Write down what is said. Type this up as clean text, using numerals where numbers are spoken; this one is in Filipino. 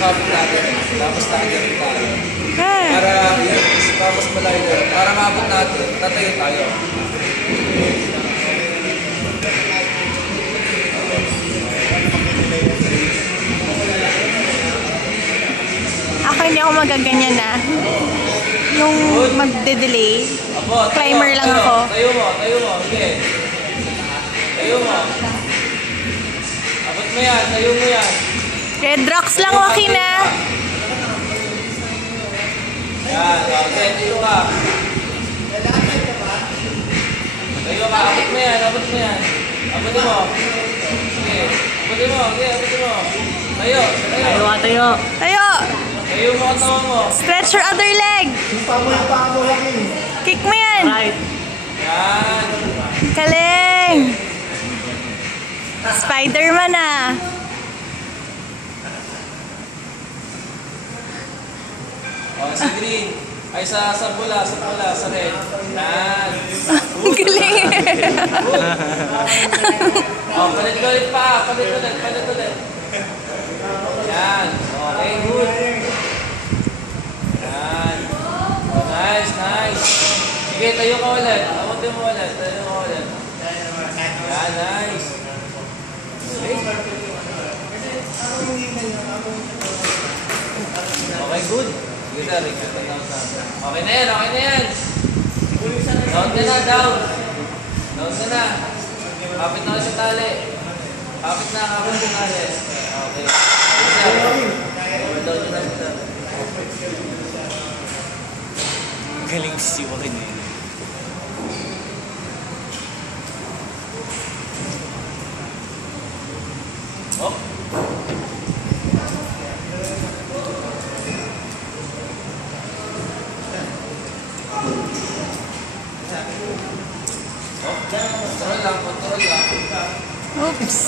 kapit natin. Tapos nakagamin tayo. Para yun, tapos malayo. Para maabot natin, tatayo tayo. Ako hindi ako magaganyan na. Yung magde-delay. Climber lang ako. Tayo mo. Okay. Tayo mo. Abot mo yan, tayo mo yan. Red rocks lang, Joaquin na. Yan, okay, tayo ka. Tayo ka, abot mo yan. Abutin mo. Okay, abutin mo. Tayo. Tayo. Tayo mo katawan mo. Stretch your other leg. Kick mo yan. Yan. Galing. Spider-Man ah. O, sa green. Ay, sa bola, sa red. Yan. Galing. O, palit pa. Palit ulit. Yan. Okay, good. Yan. Oh, nice. Sige, tayo ka ulit. Abutin mo ulit. Yan, nice. Okay, good. Sige, sir. Okay na yan. Down ka na. Kapit na sa tali. Kapit na sa tali. Okay. Down na sir. Galing si Joaquin eh. Oh. Control lang. Oops.